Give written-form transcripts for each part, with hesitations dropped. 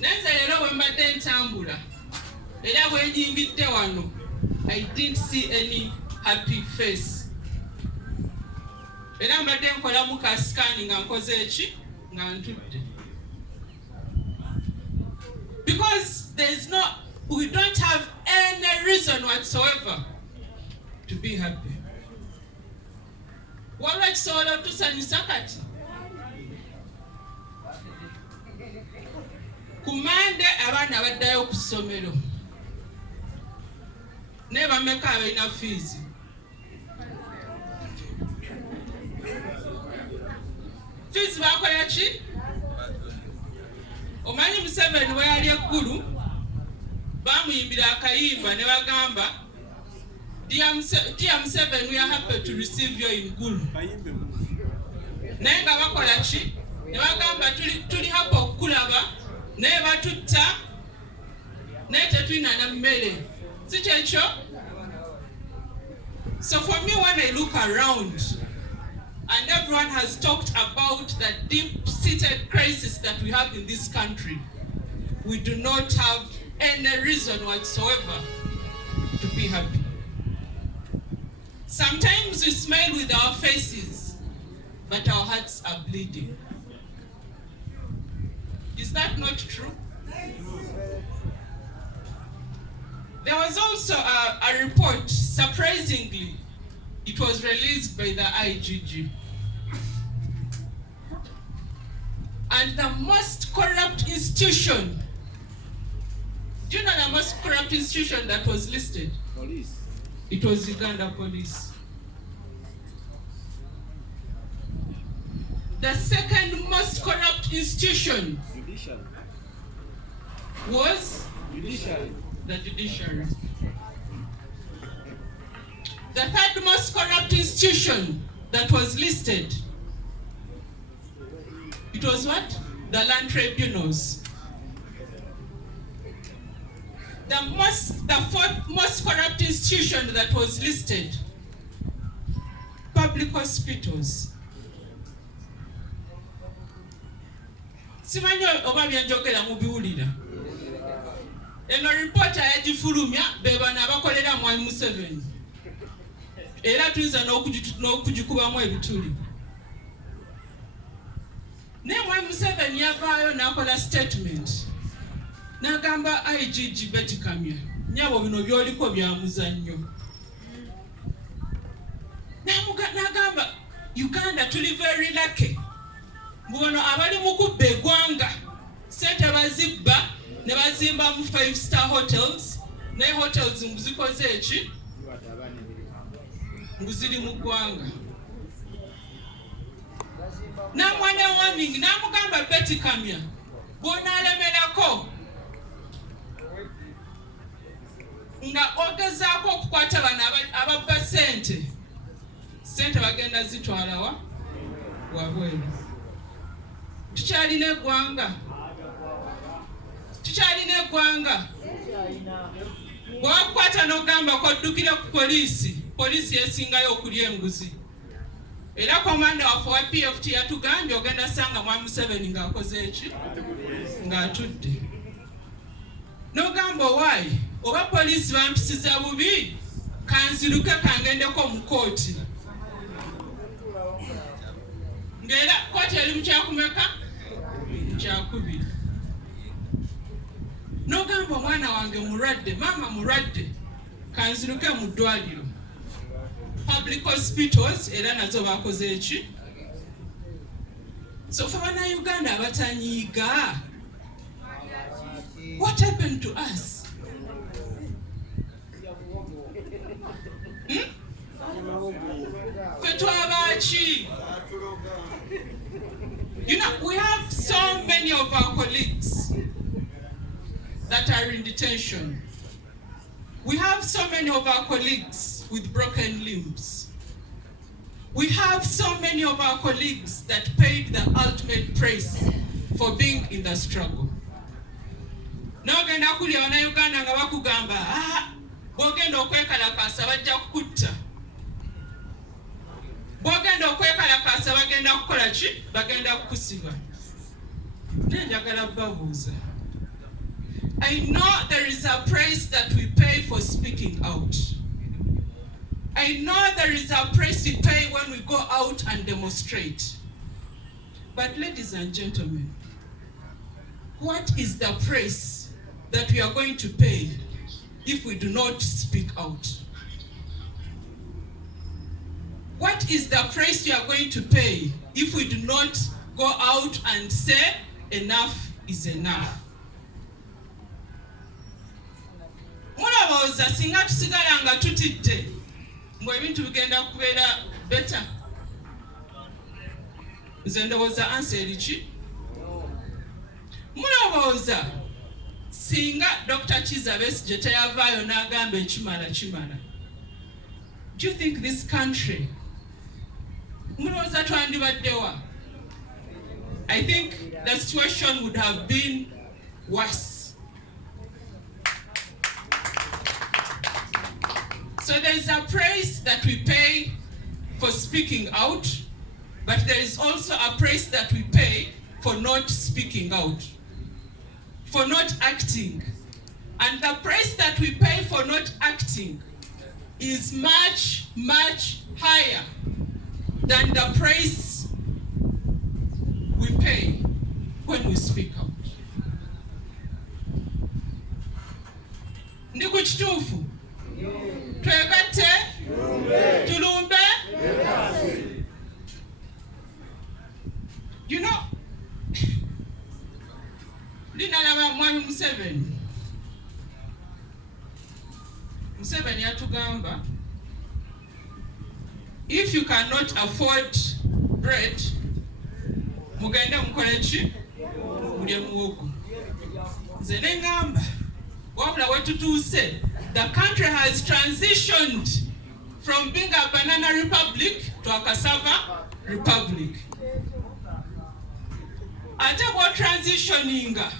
Nenza lero bwe mbadde ntambula era bwe nyingidde wano, I didn't see any happy face. Era mbadde nkolamu ka scan nga nkoze eki nga ntudde. Because we don't have any reason whatsoever to be happy. Wala kisobola otusanyusa kati? Kumande abaana baddayo ku ssomero. Ne bameka abalina fees. Fees bakola ki? Omanyi Museveni bwe yali eggulu bamuyimbira akayimba ne bagamba Dear Museveni, we are happy to receive you in Gulu. Naye nga bakola ki? Ne bagamba tuli happy okukulaba naye batutta naye tetulina na mmere. Si kyekyo? So for me, when I look around and everyone has talked about the deep-seated crisis that we have in this country, we do not have any reason whatsoever to be happy. Sometimes we smile with our faces, but our hearts are bleeding. Is that not true? There was also a report, surprisingly, it was released by the IGG. And the most corrupt institution, do you know the most corrupt institution that was listed? Police. It was Uganda Police. The second most corrupt institution Judiciary. was Judiciary. the judiciary. The third most corrupt institution that was listed, it was what? The land tribunals. The fourth most corrupt institution that was listed, public hospitals. Simanyi oba byenjogera mubiwulira. Eno reporter yagifulumya be bano abakolera Mwami Museveni. Era tuyinza n'okugikubamu ebituli. Naye Mwami Museveni yavaayo n'akola statement. N'agamba IGG Betty Kamya, nyabo bino byoliko bya muzannyo. N'agamba Uganda tuli very lucky. Mbuno abali mu kubba eggwanga sente bazibba ne bazimba mu 5-star hotels, ne hotels mbuzikoze eki mbuziri mu ggwanga. Namwane warning n'amugamba Betty Kamya, bw'onaalemerako nga ogezaako okukwata bano ababba sente bagenda zitwala wabweru. Tukyalina eggwanga. Bw'akukwata n'ogamba koddukira ku poliisi esingayo okulya enguzi. Era komanda waffe wa PFT yatugambye ogenda sanga Mwami Museveni ng'akoze eki? Ng'atudde. N'ogamba owaayi, oba poliisi bampisiza bubi, kanziruke kangendeko mu kooti. Ng'era kooti eri mu kyakumeka? Kyakubiri. N'ogamba omwana wange mulwadde, maama mulwadde, kanziruke mu ddwaliro. Public hospitals era nazo bakoze eki? So for Uganda abatanyiiga, what happened to us? You know, we have so many of our colleagues that are in detention. We have so many of our colleagues with broken limbs. We have so many of our colleagues that paid the ultimate price for being in the struggle. Nogenda kulya Uganda nga bakugamba, bw'ogenda okwekalakaasa bajja kukutta. Bw'ogenda okwekalakaasa bagenda kukola ki? Bagenda kukusiba. Naye njagala babuuza, I know there is a price that we pay for speaking out. I know there is a price we pay when we go out and demonstrate. But ladies and gentlemen, what is the price that we are going to pay if we do not speak out? What is the price we are going to pay if we do not go out and say enough is enough? Mulowooza singa tusigala nga tutidde mbu ebintu bigenda kubeera better. Nze ndowooza answer eriki? Mulowooza singa Dr. Kizza Besigye teyavaayo n'agamba ekimala kimala. Do you think this country mulowooza twandibaddewa? I think the situation would have been worse. So there is a price that we pay for speaking out, but there is also a price that we pay for not speaking out, for not acting. And the price that we pay for not acting is much, much higher than the price we pay when we speak out. Ndi ku kituufu? Twegatte? Tulumbe? You know, linalaba Mwami Museveni yatugamba, if you cannot afford bread, mugende mukole ki? Mulye muwogo. Nze ne ngamba, wabula wetutuuse, the country has transitioned from being a banana republic to a cassava republic. Ate bwo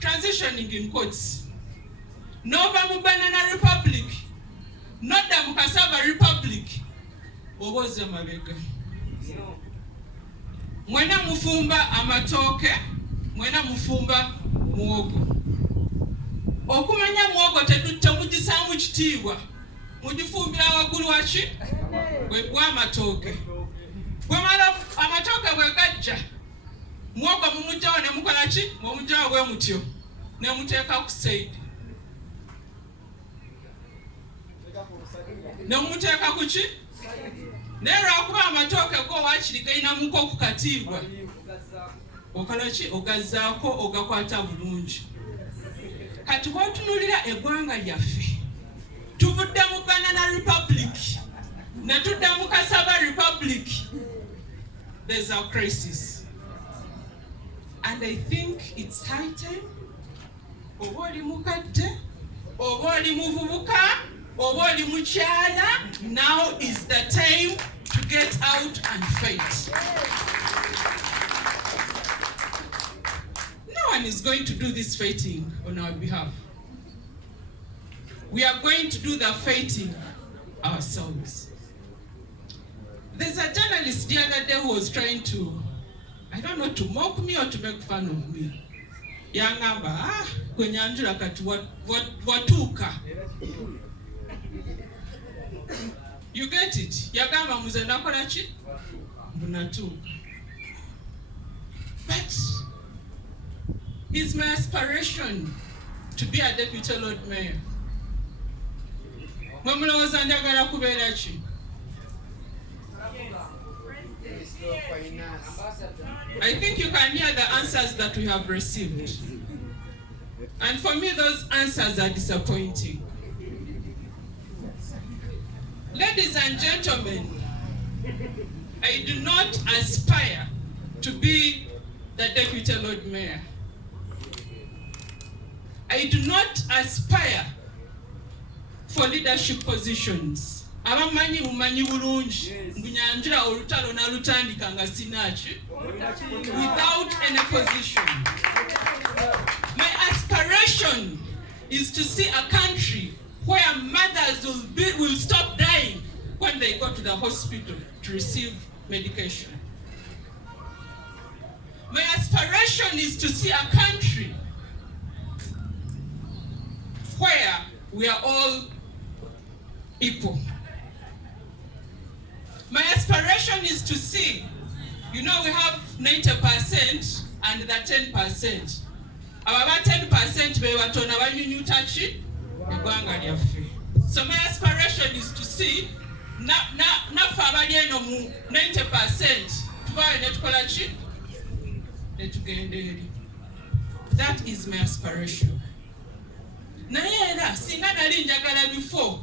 transitioning in quotes. Nova mu banana republic, nodda mu cassava republic. Oboze mabega. Mwena mufumba amatooke, mwena mufumba muwogo. Okumanya muwogo temugisaamu kitiibwa, mugifumbira waggulu waki? W'amatooke. Bwemala amatooke bwe gajja, muwogo mumugyawo ne mukola ki? Mumugyawo bwe mutyo ne muteeka ku side. Ne mumuteeka ku ki? Naye lwakuba amatooke go waakiri gayinamuko ku katiibwa, okola ki? Ogazzaako, ogakwata bulungi. Kati bw'otunuulira eggwanga lyaffe, tuvudde mu banana republic ne tudda mu cassava republic. There's a crisis. And I think it's high time, oba oli mukadde, oba oli muvubuka, oba oli mukyala, now is the time to get out and fight. No one is going to do this fighting on our behalf. We are going to do the fighting ourselves. There's a journalist the other day who was trying to, I don't know, to mock me or to make fun of me. Yangamba, Nyanjura kati watuka. You get it? Yagamba muze nakola ki? Munatuka. But it's my aspiration to be a deputy Lord Mayor. Mwemulowooza njagala kubeera ki? I think you can hear the answers that we have received. And for me, those answers are disappointing. Ladies and gentlemen, I do not aspire to be the Deputy Lord Mayor. I do not aspire for leadership positions. Abamanyi mumanyi bulungi ngu Nyanjura olutalo nalutandika nga sinaki without any position. My aspiration is to see a country where mothers will stop dying when they go to the hospital to receive medication. My aspiration is to see a country we are all equal. My aspiration is to see, we have 90% and the 10%. Our 10% we were told our new touchy. So my aspiration is to see na 90% that is my aspiration. Naye singa nali njagala before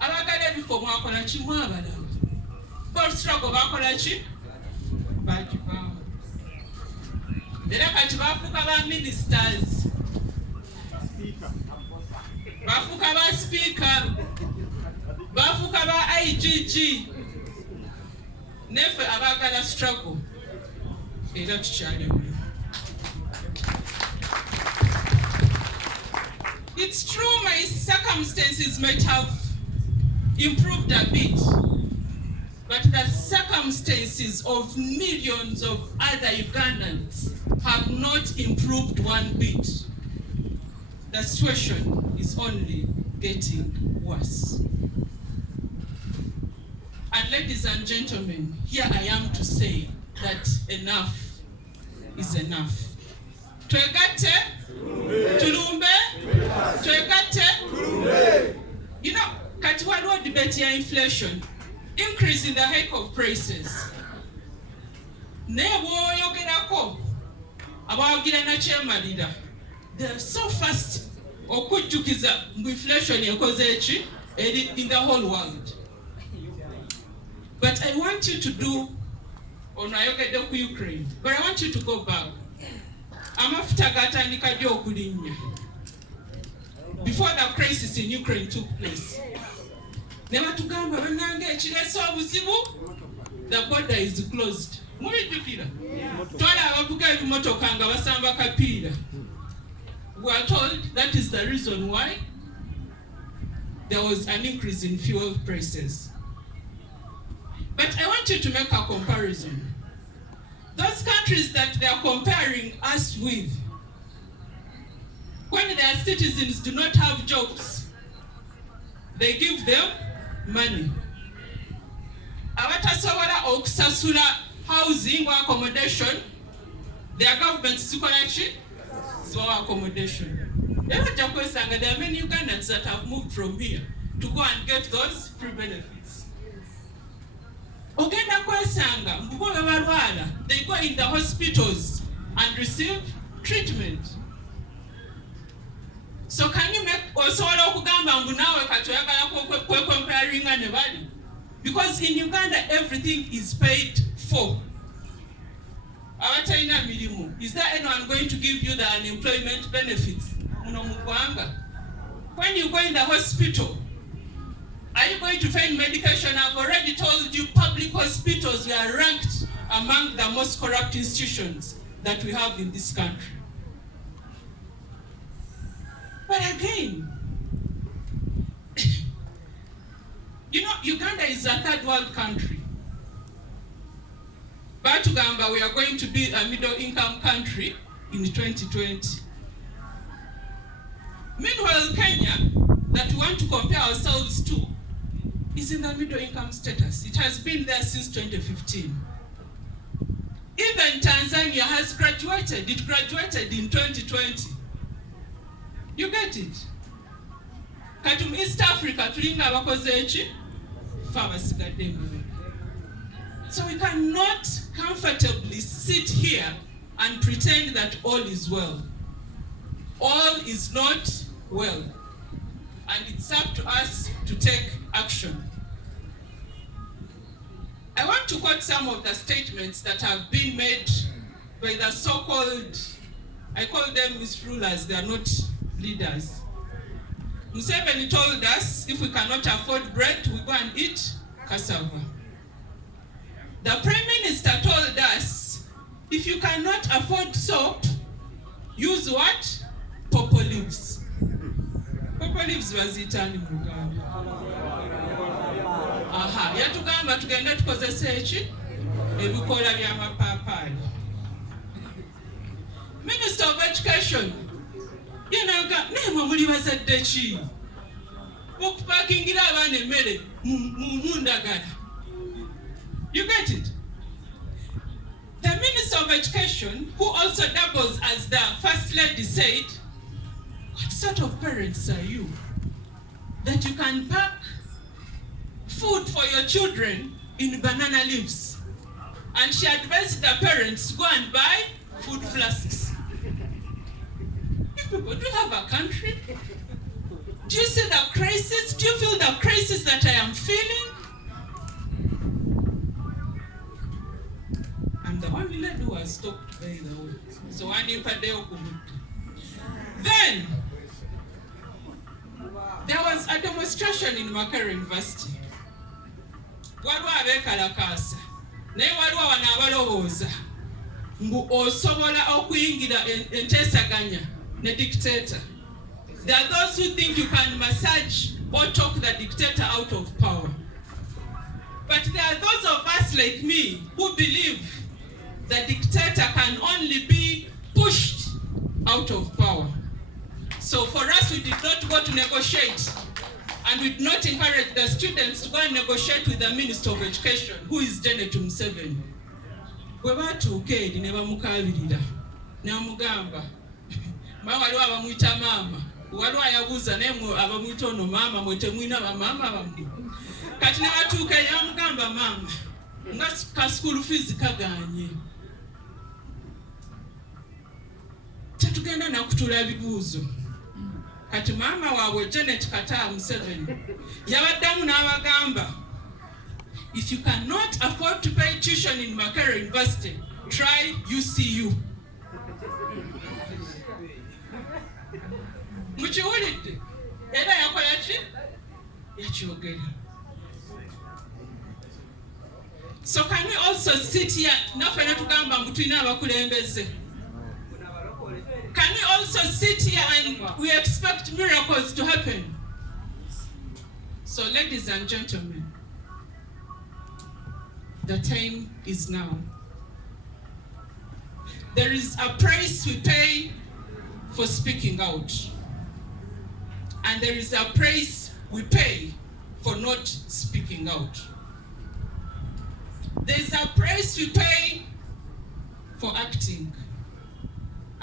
abagala before mwakola ki mwabala for struggle bakola ki bakivawo era kati bafuuka ba ministers bafuuka ba speaker bafuuka ba IGG nefe abagala struggle era tukyali. It's true my circumstances might have improved a bit, but the circumstances of millions of other Ugandans have not improved one bit. The situation is only getting worse. And ladies and gentlemen, here I am to say that enough is enough. Twegate, tulumbe, twegate. Kati waliwo debate ya inflation, increase in the hike of prices. Naye bw'oyogerako abawagira na kyemalira, they are so fast okujjukiza mbu inflation ekoze eki in the whole world. But I want you to do, onayogedde ku Ukraine, but I want you to go back. Amafuta gatandika ddi okulinnya before the crisis in Ukraine took place. Ne batugamba bannange ekireese obuzibu, the border is closed. Mubijjukira? Twala abavuga ebimotoka nga basamba kapiira. We are told that is the reason why there was an increase in fuel prices. But I want you to make a comparison. Those countries that they are comparing us with, when their citizens do not have jobs, they give them money. Abatasobola okusasula housing or accommodation, their governments zikola ki? Zibawa accommodation. There are many Ugandans that have moved from here to go and get those free benefits. Ogenda kwesanga mbubo bebalwala, they go in the hospitals and receive treatment. So can you make osobola okugamba mbu nawe kati oyagala kwekomparinga ne bali? Because in Uganda everything is paid for. Abatalina mirimu, is there anyone going to give you the unemployment benefits? When you go in the hospital, are you going to find medication? I've already told you public hospitals are ranked among the most corrupt institutions that we have in this country. But again, Uganda is a third world country. Batugamba, we are going to be a middle income country in 2020. Meanwhile, Kenya, that we want to compare ourselves to, is in the middle income status. It has been there since 2015. Even Tanzania has graduated. It graduated in 2020. You get it? Katum East Africa, tulinga abakoze eki, fabasigadde. So we cannot comfortably sit here and pretend that all is well. All is not well. And it's up to us to take action. I want to quote some of the statements that have been made by the so-called, I call them misrulers, they are not leaders. Museveni told us if we cannot afford bread, we go and eat cassava. The Prime Minister told us if you cannot afford soap, use what? Pawpaw leaves. Pawpaw leaves bazitani muganda. Aha, yatugamba tugenda tukozesa eki? Ebikola bya mapaapaali. Minister of Education, naye Naye muli bazadde ki okupakingira abaana emmere mu ndagala? You get it? The Minister of Education, who also doubles as the First Lady, said, what sort of parents are you that you can pack food for your children in banana leaves? And she advised the parents to go and buy food flasks. You people, do you have a country? Do you see the crisis? Do you feel the crisis that I am feeling? I'm the only lady who has talked, by the way. So I need to do. Then there was a demonstration in Makerere University. Waliwo abeekalakaasa naye waliwo abantu abalowooza mbu osobola okuyingira enteesaganya ne dictator. There are those who think you can massage or talk the dictator out of power. But there are those of us like me who believe the dictator can only be pushed out of power. So for us, we did not go to negotiate, and we did not encourage the students to go and negotiate with the Minister of Education, who is Janet Museveni. Bwe batuuka eri ne bamukaabirira n'amugamba waliwo abamuyita maama, waliwo ayabuuza naye abamuyita ono maama mwe temwina bamaama bammwe. Kati ne batuuka eri amugamba maama nga ka school fees kagaanye, tetugenda nakutula bibuuzo. Kati maama waabwe Janet Kata Museveni yabaddamu n'abagamba, if you cannot afford to pay tuition in Makerere University, try UCU. Mukiwulidde? Era yakola ki? Yakyogera. So can we also sit here naffe netugamba mbu tulina abakulembeze? Can we also sit here and we expect miracles to happen? So ladies and gentlemen, the time is now. There is a price we pay for speaking out. And there is a price we pay for not speaking out. There is a price we pay for acting.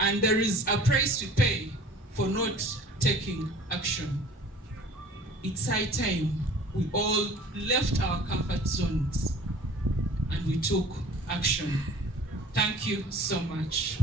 And there is a price we pay for not taking action. It's high time we all left our comfort zones and we took action. Thank you so much.